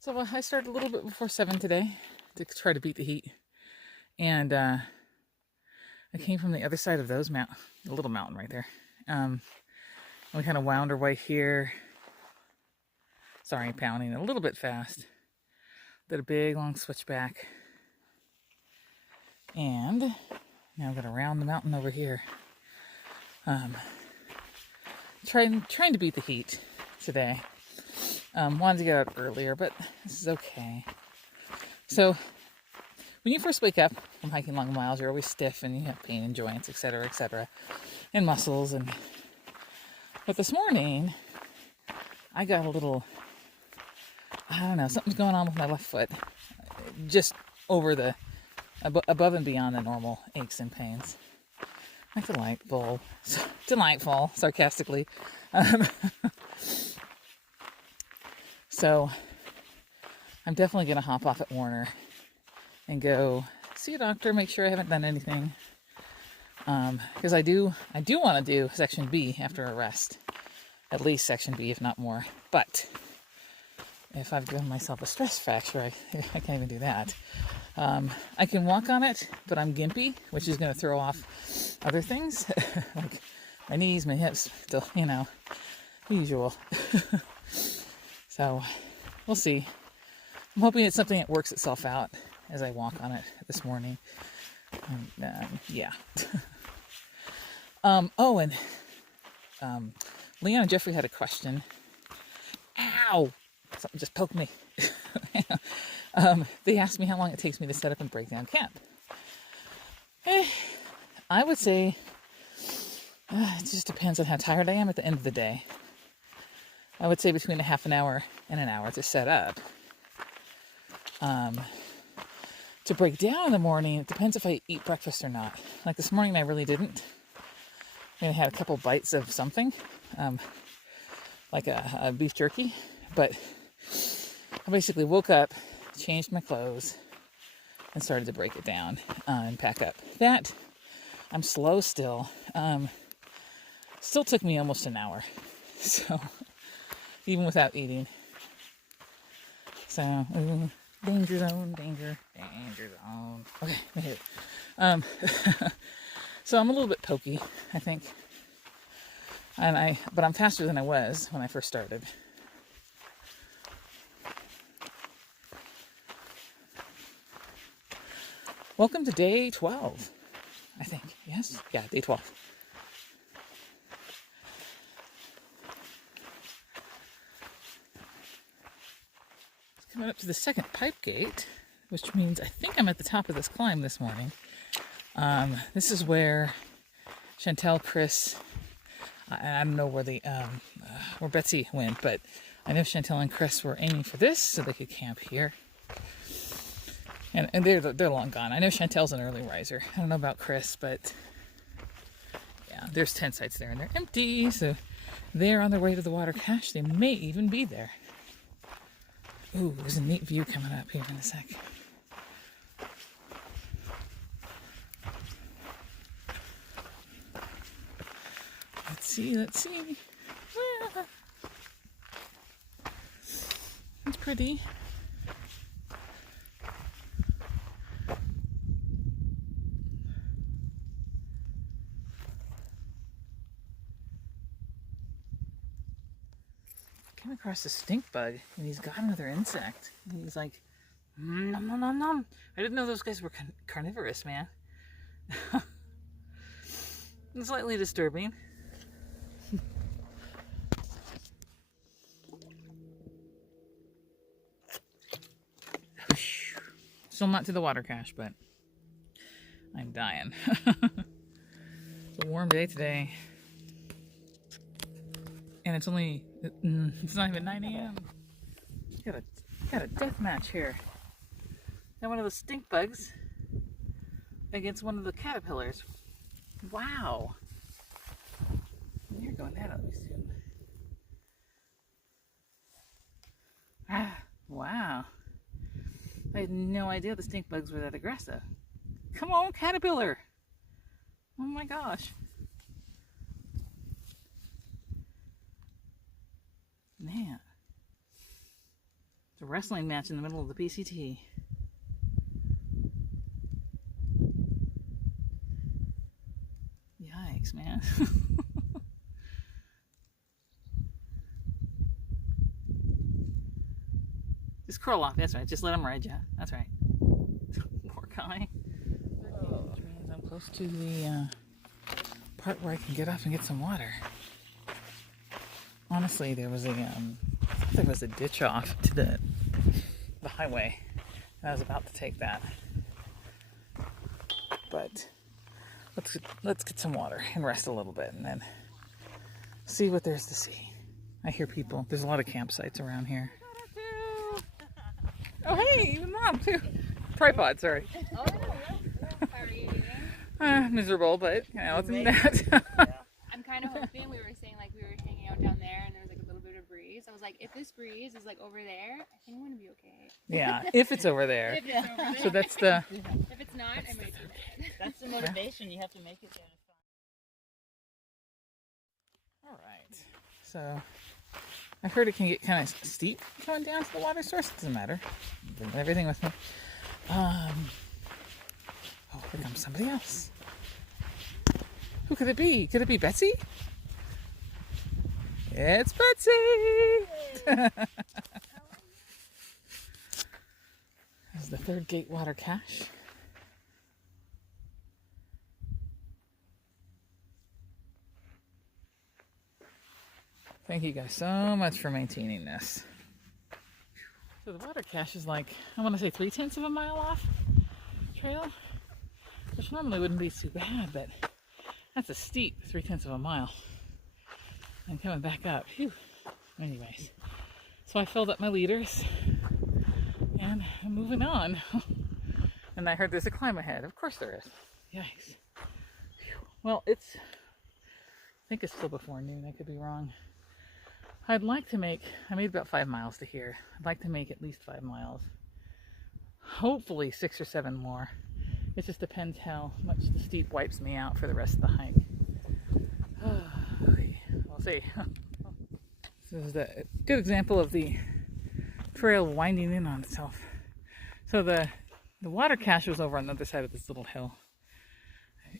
So I started a little bit before 7 today to try to beat the heat. And I came from the other side of those mountains, the little mountain right there. We kind of wound our way here. Sorry, pounding a little bit fast. Did a big long switchback. And now I'm going to round the mountain over here. Trying to beat the heat today. Wanted to get out earlier, but this is okay. So when you first wake up from hiking long miles, you're always stiff and you have pain in joints, etc., and muscles. But this morning, I got a little, I don't know, something's going on with my left foot, just over the, above and beyond the normal aches and pains. Like delightful, sarcastically. So I'm definitely going to hop off at Warner and go see a doctor, make sure I haven't done anything. Because I do want to do section B after a rest. At least section B, if not more. But if I've given myself a stress fracture, I can't even do that. I can walk on it, but I'm gimpy, which is going to throw off other things. Like my knees, my hips, still, the usual. So we'll see. I'm hoping it's something that works itself out as I walk on it this morning. Yeah. And Leon and Jeffrey had a question. Ow! Something just poked me. They asked me how long it takes me to set up and break down camp. I would say it just depends on how tired I am at the end of the day. I would say between a half an hour and an hour to set up. To break down in the morning, it depends if I eat breakfast or not. Like this morning, I really didn't. I had a couple bites of something, like a beef jerky. But I basically woke up, changed my clothes, and started to break it down and pack up. That, I'm slow still. Still took me almost an hour. So, even without eating. So, danger zone, danger zone. Okay, I hit it. So I'm a little bit pokey, I think. But I'm faster than I was when I first started. Welcome to day 12, I think. Yes? Yeah, day 12. Coming up to the second pipe gate, which means I think I'm at the top of this climb this morning. This is where Chantel, Chris, I don't know where Betsy went, but I know Chantel and Chris were aiming for this so they could camp here. And they're long gone. I know Chantel's an early riser. I don't know about Chris, but yeah, there's tent sites there and they're empty, so they're on their way to the water cache. They may even be there. Ooh, there's a neat view coming up here in a sec. Let's see. Ah. It's pretty. Came across a stink bug, and he's got another insect. And he's like, nom nom nom nom. I didn't know those guys were carnivorous, man. It's slightly disturbing. Still not to the water cache, but I'm dying. It's a warm day today. And it's not even 9 a.m. Got a death match here. Got one of the stink bugs against one of the caterpillars. Wow. You're going that ugly soon. Wow. I had no idea the stink bugs were that aggressive. Come on, caterpillar. Oh my gosh. Man. It's a wrestling match in the middle of the PCT. Yikes, man. Just curl off, that's right. Just let him ride you. That's right. Poor guy. Which means I'm close to the part where I can get off and get some water. Honestly, there was a ditch off to the highway, and I was about to take that. But let's get some water and rest a little bit, and then see what there's to see. I hear people. There's a lot of campsites around here. Oh, hey, even Mom too. Tripod, sorry. Oh, how are you doing? Miserable, but you know, other than that. I'm kind of hoping we were hanging out down there and there was like a little bit of breeze. I was like, if this breeze is like over there, I think I'm gonna be okay. Yeah, if it's over there. If it's over there. So that's the. If it's not, I might be bad. That's the motivation. You have to make it there. All right. So I heard it can get kind of steep going down to the water source. It doesn't matter. Bring everything with me. Oh, here comes somebody else. Who could it be? Could it be Betsy? It's Betsy! This is the third gate water cache. Thank you guys so much for maintaining this. So the water cache is like, I want to say 3/10 of a mile off trail, which normally wouldn't be too bad, but that's a steep 3/10 of a mile. And coming back up, phew. Anyways, so I filled up my liters and I'm moving on. And I heard there's a climb ahead. Of course there is. Yikes. Phew. Well, I think it's still before noon. I could be wrong. I'd like to I made about 5 miles to here. I'd like to make at least 5 miles. Hopefully 6 or 7 more. It just depends how much the steep wipes me out for the rest of the hike. We'll see. This is a good example of the trail winding in on itself. So the water cache was over on the other side of this little hill.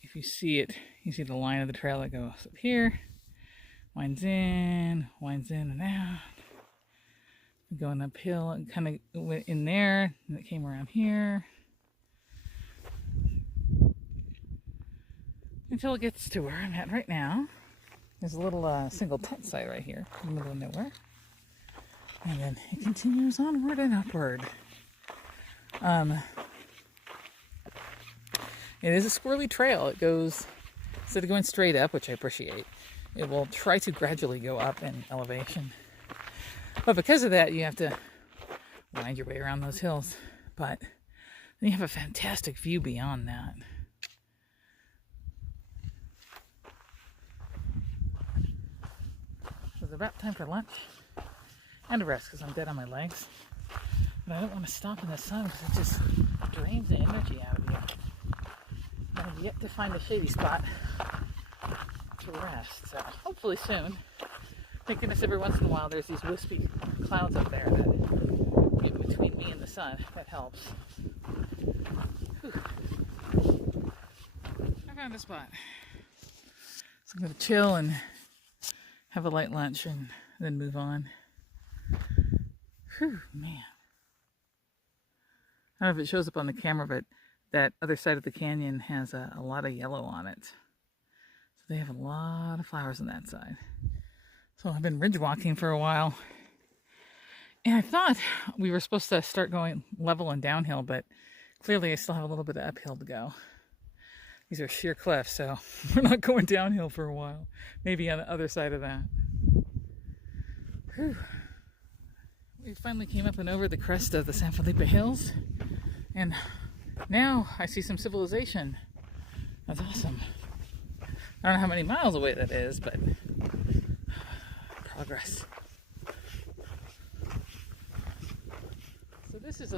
If you see it, you see the line of the trail that goes up here. Winds in and out. Going uphill and kind of went in there, and it came around here. Until it gets to where I'm at right now. There's a little single tent site right here in the middle of nowhere. And then it continues onward and upward. It is a squirrely trail. It goes, instead of going straight up, which I appreciate, it will try to gradually go up in elevation. But because of that, you have to wind your way around those hills. But then you have a fantastic view beyond that. So it's about time for lunch and a rest because I'm dead on my legs. But I don't want to stop in the sun because it just drains the energy out of you. And I've yet to find a shady spot to rest, so hopefully soon. Thank goodness every once in a while there's these wispy clouds up there that get between me and the sun. That helps. Whew. I found a spot. So I'm going to chill and have a light lunch and then move on. Whew, man. I don't know if it shows up on the camera, but that other side of the canyon has a lot of yellow on it. So they have a lot of flowers on that side. So I've been ridge walking for a while. And I thought we were supposed to start going level and downhill, but clearly I still have a little bit of uphill to go. These are sheer cliffs, so we're not going downhill for a while. Maybe on the other side of that. Whew. We finally came up and over the crest of the San Felipe Hills. And now I see some civilization. That's awesome. I don't know how many miles away that is, but progress. So this is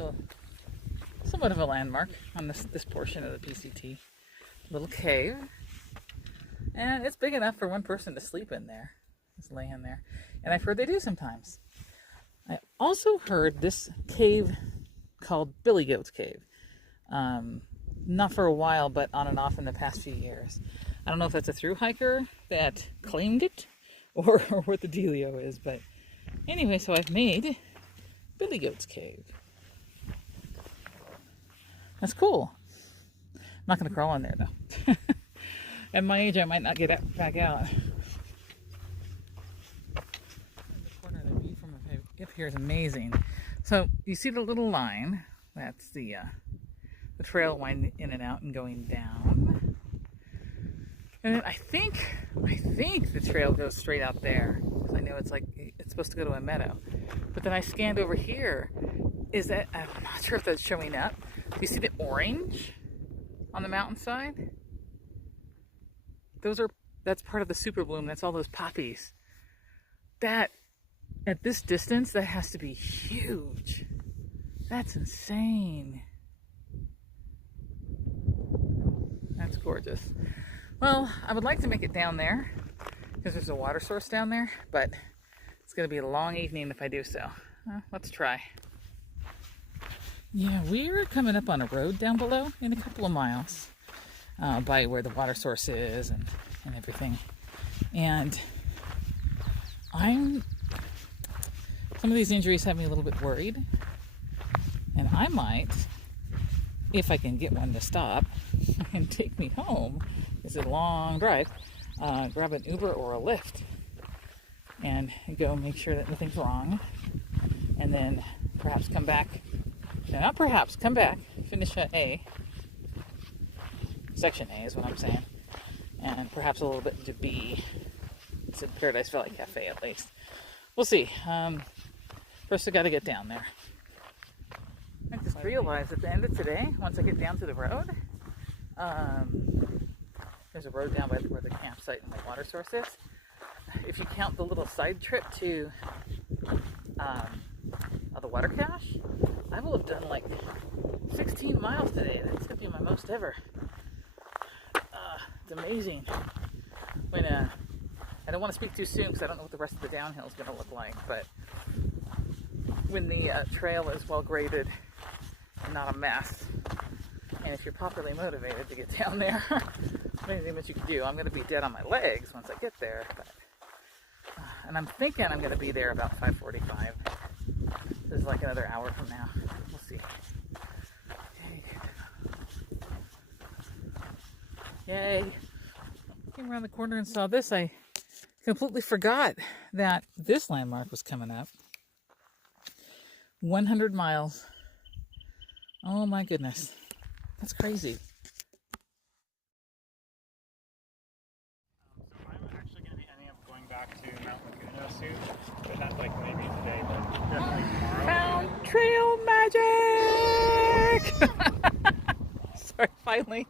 somewhat of a landmark on this portion of the PCT. Little cave. And it's big enough for one person to sleep in there. Just lay in there. And I've heard they do sometimes. also heard this cave called Billy Goat's Cave. Not for a while, but on and off in the past few years. I don't know if that's a thru-hiker that claimed it or what the dealio is, but anyway, so I've made Billy Goat's Cave. That's cool. I'm not going to crawl in there though. At my age, I might not get back out. The corner of the view from up here is amazing. So you see the little line? That's the trail winding in and out and going down. And then I think the trail goes straight out there, because I know it's supposed to go to a meadow. But then I scanned over here. Is that, I'm not sure if that's showing up. Do you see the orange on the mountainside? That's part of the super bloom. That's all those poppies. That, at this distance, that has to be huge. That's insane. That's gorgeous. Well, I would like to make it down there because there's a water source down there, but it's going to be a long evening if I do so. Let's try. Yeah, we're coming up on a road down below in a couple of miles by where the water source is and everything. And some of these injuries have me a little bit worried. And I might, if I can get one to stop and take me home, it's a long drive, grab an Uber or a Lyft and go make sure that nothing's wrong. And then perhaps come back. No, not perhaps, come back, finish A. Section A is what I'm saying. And perhaps a little bit into B. It's in Paradise Valley Cafe at least. We'll see. First I gotta get down there. I just realized at the end of today, once I get down to the road, there's a road down by where the campsite and the water source is. If you count the little side trip to the water cache, I will have done like 16 miles today. That's going to be my most ever. It's amazing. When I don't want to speak too soon because I don't know what the rest of the downhill is going to look like, but when the trail is well graded and not a mess, and if you're properly motivated to get down there, anything that you can do. I'm going to be dead on my legs once I get there, but, and I'm thinking I'm going to be there about 5:45. This is like another hour from now. We'll see. Yay. Came around the corner and saw this. I completely forgot that this landmark was coming up. 100 miles. Oh my goodness. That's crazy. So I'm actually going to be ending up going back to Mount Laguna soon. But not like maybe today, but definitely tomorrow. Found trail magic! Sorry, finally.